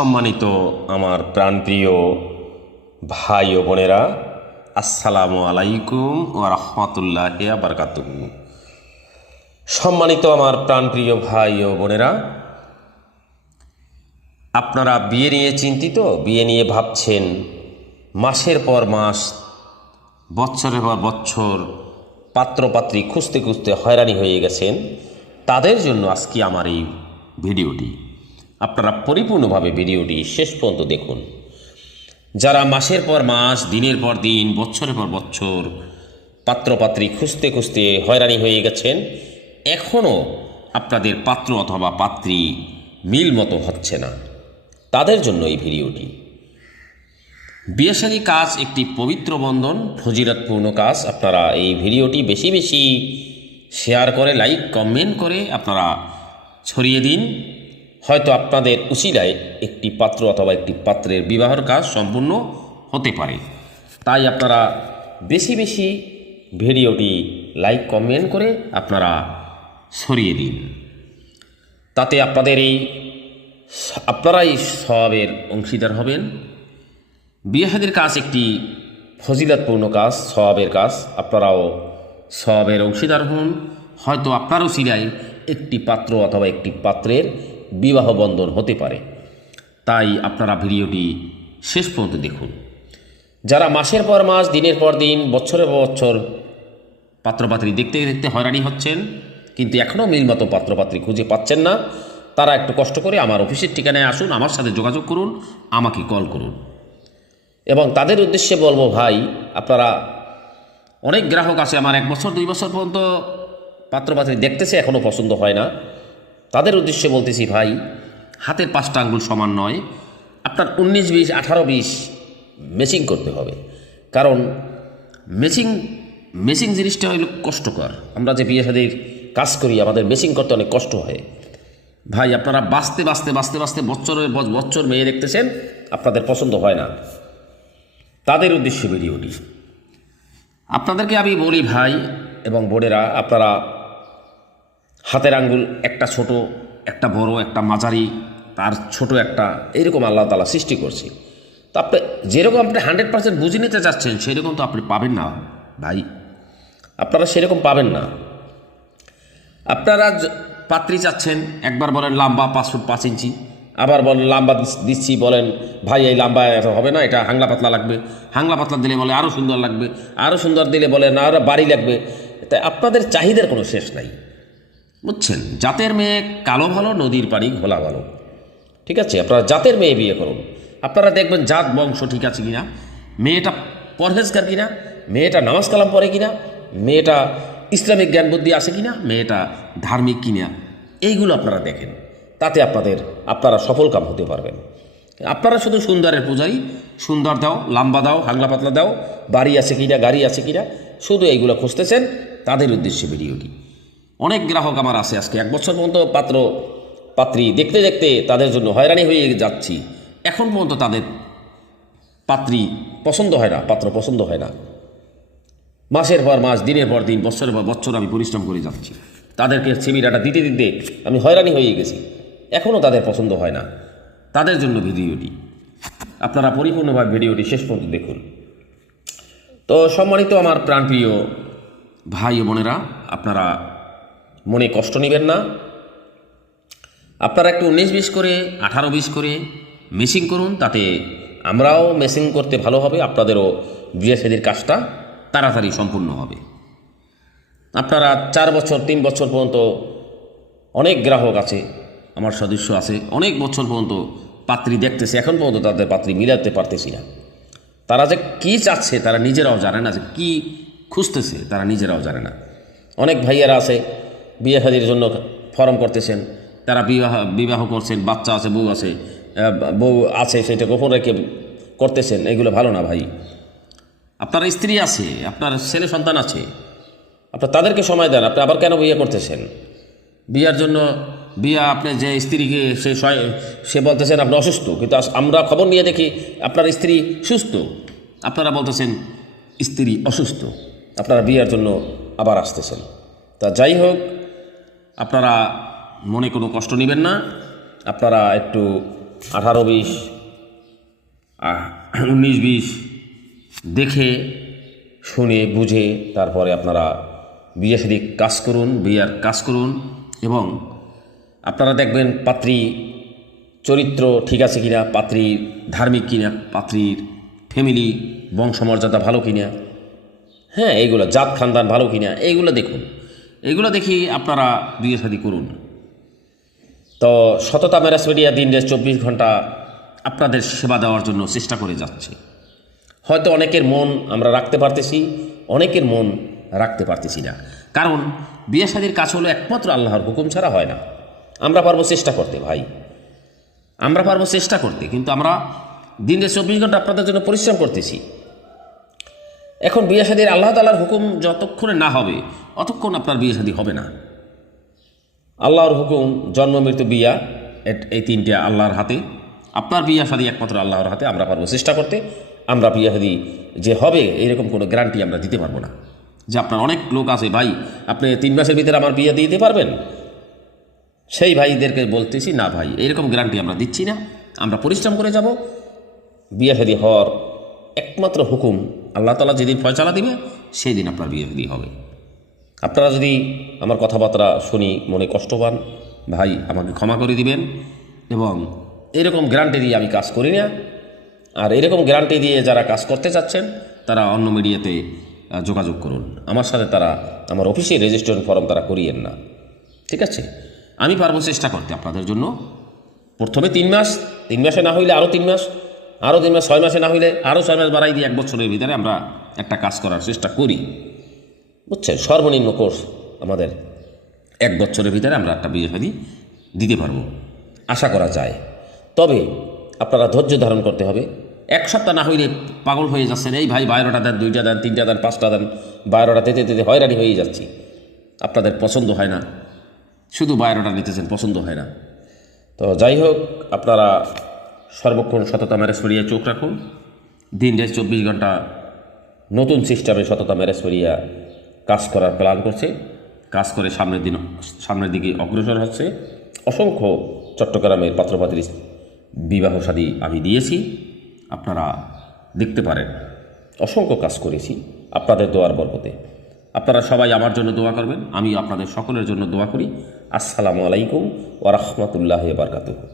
সম্মানিত আমার প্রাণপ্রিয় ভাই ও বোনেরা, আসসালামু আলাইকুম ওয়া রাহমাতুল্লাহি ওয়া বারাকাতুহু। সম্মানিত আমার প্রাণপ্রিয় ভাই ও বোনেরা, আপনারা বিয়ে নিয়ে চিন্তিত, বিয়ে নিয়ে ভাবছেন, মাসের পর মাস, বছরের পর বছর পাত্রপাত্রী খুঁজতে খুঁজতে হয়রানি হয়ে গেছেন, তাদের জন্য আজকে আমার এই ভিডিওটি। আপনারা পরিপূর্ণভাবে ভিডিওটি শেষ পর্যন্ত দেখুন। যারা মাসের পর মাস, দিনের পর দিন, বছরের পর বছর পাত্রপাত্রী খুঁজতে খুঁজতে হয়রানি হয়ে গেছেন, এখনও আপনাদের পাত্র অথবা পাত্রী মিল মতো হচ্ছে না, তাদের জন্য এই ভিডিওটি। বিয়েশাদী কাজ একটি পবিত্র বন্ধন, ফজিলতপূর্ণ কাজ। আপনারা এই ভিডিওটি বেশি বেশি শেয়ার করে, লাইক কমেন্ট করে আপনারা ছড়িয়ে দিন। হয়তো আপনাদের উসিলায় একটি পাত্র অথবা একটি পাত্রের বিবাহের কাজ সম্পূর্ণ হতে পারে। তাই আপনারা বেশি বেশি ভিডিওটি লাইক কমেন্ট করে আপনারা ছড়িয়ে দিন। তাতে আপনারাই সওয়াবের অংশীদার হবেন। বিয়েশাদীর কাজ একটি ফজিলতপূর্ণ কাজ, সওয়াবের কাজ। আপনারাও সওয়াবের অংশীদার হন। হয়তো আপনারও উসিলায় একটি পাত্র অথবা একটি পাত্রের বিবাহ বন্ধন হতে পারে। তাই আপনারা ভিডিওটি শেষ পর্যন্ত দেখুন। যারা মাসের পর মাস, দিনের পর দিন, বছরের পর বছর পাত্রপাত্রী দেখতে দেখতে হয়রানি হচ্ছেন, কিন্তু এখনও মিলমতো পাত্রপাত্রী খুঁজে পাচ্ছেন না, তারা একটু কষ্ট করে আমার অফিসের ঠিকানায় আসুন, আমার সাথে যোগাযোগ করুন, আমাকে কল করুন। এবং তাদের উদ্দেশ্যে বলবো, ভাই, আপনারা, অনেক গ্রাহক আছে আমার 1 বছর 2 বছর পর্যন্ত পাত্রপাত্রী দেখতেছে, এখনও পছন্দ হয় না। তাদের উদ্দেশ্যে বলতেছি, ভাই, হাতের 5টা আঙ্গুল সমান নয়। আপনার 19-20, 18-20 ম্যাচিং করতে হবে। কারণ ম্যাচিং জিনিসটা হইল কষ্টকর। আমরা যে বিয়ে শাদীর কাজ করি, আমাদের ম্যাচিং করতে অনেক কষ্ট হয়। ভাই, আপনারা বাঁচতে বাঁচতে বাঁচতে বাঁচতে বছরের বছর মেয়ে দেখতেছেন, আপনাদের পছন্দ হয় না। তাদের উদ্দেশ্যে ভিডিওটি। আপনাদেরকে আমি বলি, ভাই এবং বোনেরা, আপনারা হাতের আঙ্গুল একটা ছোট, একটা বড়, একটা মাঝারি, তার ছোট একটা, এইরকম আল্লাহ তাআলা সৃষ্টি করছে। তো আপনি যেরকম আপনি 100% বুঝে নিতে চাচ্ছেন, সেরকম তো আপনি পাবেন না ভাই। আপনারা সেরকম পাবেন না। আপনারা পাত্রী চাচ্ছেন, একবার বলেন লম্বা 5 ফুট 5 ইঞ্চি, আবার বলেন লম্বা দিচ্ছি, বলেন ভাই এই লম্বা হবে না, এটা হাংলা পাতলা লাগবে। হাংলা পাতলা দিলে বলে আরও সুন্দর লাগবে, আরও সুন্দর দিলে বলে না, আরও বাড়ি লাগবে। তাই আপনাদের চাহিদার কোনো শেষ নাই, বুঝছেন? জাতের মেয়ে কালো ভালো, নদীর পানি ঘোলা ভালো। ঠিক আছে, আপনারা জাতের মেয়ে বিয়ে করুন। আপনারা দেখবেন জাত বংশ ঠিক আছে কিনা, মেয়েটা পরহেজগার কিনা, মেয়েটা নামাজ কালাম পড়ে কিনা, মেয়েটা ইসলামিক জ্ঞান বুদ্ধি আছে কিনা, মেয়েটা ধার্মিক কিনা, এইগুলো আপনারা দেখেন। তাতে আপনারা সফল কাম হতে পারবেন। আপনারা শুধু সুন্দরের পূজারি, সুন্দর দাও, লম্বা দাও, হাংলা পাতলা দাও, বাড়ি আছে কিনা, গাড়ি আছে কিনা, শুধু এইগুলো খুঁজতেছেন, তাদের উদ্দেশ্যে ভিডিওটি। অনেক গ্রাহক আমার আছে, আজকে 1 বছর পর্যন্ত পাত্রী দেখতে দেখতে তাদের জন্য হয়রানি হয়ে যাচ্ছি। এখন পর্যন্ত তাদের পাত্রী পছন্দ হয় না, পাত্র পছন্দ হয় না। মাসের পর মাস, দিনের পর দিন, বছরের পর বছর আমি পরিশ্রম করে যাচ্ছি, তাদেরকে সিভিটাটা দিতে দিতে আমি হয়রানি হয়ে গেছি, এখনও তাদের পছন্দ হয় না। তাদের জন্য ভিডিওটি। আপনারা পরিপূর্ণভাবে ভিডিওটি শেষ পর্যন্ত দেখুন। তো সম্মানিত আমার প্রাণপ্রিয় ভাই ও বোনেরা, আপনারা মনে কষ্ট নেবেন না। আপনারা একটু 19-20 করে, 18-20 করে মেশিং করুন, তাতে আমরাও মেশিং করতে ভালো হবে, আপনাদেরও বিয়ে শাদীর কাজটা তাড়াতাড়ি সম্পূর্ণ হবে। আপনারা 4 বছর 3 বছর পর্যন্ত, অনেক গ্রাহক আছে, আমার সদস্য আছে, অনেক বছর পর্যন্ত পাত্রী দেখতেছে, এখন পর্যন্ত তাদের পাত্রী মিলাতে পারতেছি না। তারা যে কী চাচ্ছে তারা নিজেরাও জানে না, যে কী খুঁজতেছে তারা নিজেরাও জানে না। অনেক ভাইয়ারা আছে, বিয়ে শাদীর জন্য ফর্ম করতেছেন, তারা বিবাহ করছেন, বাচ্চা আছে, বউ আছে, সেটা গোপন রেখে করতেছেন। এগুলো ভালো না ভাই। আপনার স্ত্রী আছে, আপনার ছেলে সন্তান আছে, আপনার তাদেরকে সময় দেন। আপনি আবার কেন বিয়ে করতেছেন? বিয়ার জন্য আপনি যে স্ত্রীকে সে বলতেছেন আপনি অসুস্থ, কিন্তু আমরা খবর নিয়ে দেখি আপনার স্ত্রী সুস্থ। আপনারা বলতেছেন স্ত্রী অসুস্থ, আপনারা বিয়ার জন্য আবার আসতেছেন। তা যাই হোক, আপনারা মনে কোনো কষ্ট নেবেন না। আপনারা একটু 18-20, 19-20 দেখে শুনে বুঝে তারপরে আপনারা বিয়ে শাদী কাজ করুন, বিয়ার কাজ করুন। এবং আপনারা দেখবেন পাত্রী চরিত্র ঠিক আছে কিনা, পাত্রী ধার্মিক কিনা, পাত্রীর ফ্যামিলি বংশমর্যাদা ভালো কিনা, হ্যাঁ এইগুলো জাত খানদান ভালো কিনা, এইগুলো দেখুন। এইগুলো দেখি আপনারা বিয়ে শাদী করুন। তো সততা ম্যারেজ মিডিয়া দিন রাত 24 ঘন্টা আপনাদের সেবা দেওয়ার জন্য চেষ্টা করে যাচ্ছে। হয়তো অনেকের মন আমরা রাখতে পারতেছি, অনেকের মন রাখতে পারতেছি না। কারণ বিয়ে শাদীর কাজ হলো একমাত্র আল্লাহর হুকুম ছাড়া হয় না। আমরা পারবো চেষ্টা করতে ভাই, আমরা পারবো চেষ্টা করতে, কিন্তু আমরা দিন রাত 24 ঘন্টা আপনাদের জন্য পরিশ্রম করতেছি। এখন বিয়ে শাদীর আল্লাহ তাআলার হুকুম যতক্ষণে না হবে অতক্ষণ আপনার বিয়ে শাদী হবে না। আল্লাহর হুকুম, জন্ম, মৃত্যু, বিয়া, এই তিনটে আল্লাহর হাতে। আপনার বিয়া শাদী একমাত্র আল্লাহর হাতে। আমরা পারবো চেষ্টা করতে। আমরা বিয়া শাদী যে হবে এরকম কোনো গ্যারান্টি আমরা দিতে পারবো না। যে আপনার অনেক লোক আছে, ভাই আপনি 3 মাসের ভিতরে আমার বিয়ে দিয়ে দিতে পারবেন, সেই ভাইদেরকে বলতেছি না ভাই, এরকম গ্যারান্টি আমরা দিচ্ছি না। আমরা পরিশ্রম করে যাব। বিয়ে শাদী হওয়ার একমাত্র হুকুম আল্লাহ তাআলা যেদিন ফয়সালা দিবে সেই দিন আপনার বিয়ে শাদী হবে। আপনারা যদি আমার কথাবার্তা শুনি মনে কষ্ট পান, ভাই আমাকে ক্ষমা করে দিবেন। এবং এরকম গ্যারান্টি দিয়ে আমি কাজ করি না। আর এরকম গ্যারান্টি দিয়ে যারা কাজ করতে চাচ্ছেন তারা অন্য মিডিয়াতে যোগাযোগ করুন আমার সাথে। তারা আমার অফিসে রেজিস্ট্রেশন ফর্ম তারা করিয়েন না, ঠিক আছে? আমি পারবো চেষ্টা করতে আপনাদের জন্য। প্রথমে 3 মাস, 3 মাসে না হইলে আরও 3 মাস, আরও 3 মাস, 6 মাসে না হইলে আরও 6 মাস বাড়াই দিয়ে 1 বছরের ভিতরে আমরা একটা কাজ করার চেষ্টা করি, বুঝছেন? সর্বনিম্ন কোর্স আমাদের 1 বছরের ভিতরে আমরা একটা বিয়ে শাদী দিতে পারবো, আশা করা যায়। তবে আপনারা ধৈর্য ধারণ করতে হবে। 1 সপ্তাহ না হইলে পাগল হয়ে যাচ্ছেন, এই ভাই 12টা দেন, 2টা দেন, 3টা দেন, 5টা দেন, 12টা দিতে দিতে হয়রানি হয়ে যাচ্ছি। আপনাদের পছন্দ হয় না, শুধু 12টা নিতেছেন, পছন্দ হয় না। তো যাই হোক, আপনারা সর্বক্ষণ সততা ম্যারেজ মিডিয়ায় চোখ রাখুন। দিন রাত 24 ঘন্টা নতুন সিস্টেমে সততা ম্যারেজ মিডিয়া কাজ করার প্ল্যান করছে, কাজ করে সামনের দিকে অগ্রসর হচ্ছে। অসংখ্য চট্টগ্রামের পাত্রপাত্রী বিবাহ শাদী আমি দিয়েছি, আপনারা দেখতে পারেন। অসংখ্য কাজ করেছি আপনাদের দোয়ার বরকতে। আপনারা সবাই আমার জন্য দোয়া করবেন, আমি আপনাদের সকলের জন্য দোয়া করি। আসসালামু আলাইকুম ওয়া রাহমাতুল্লাহি ওয়া বারাকাতুহু।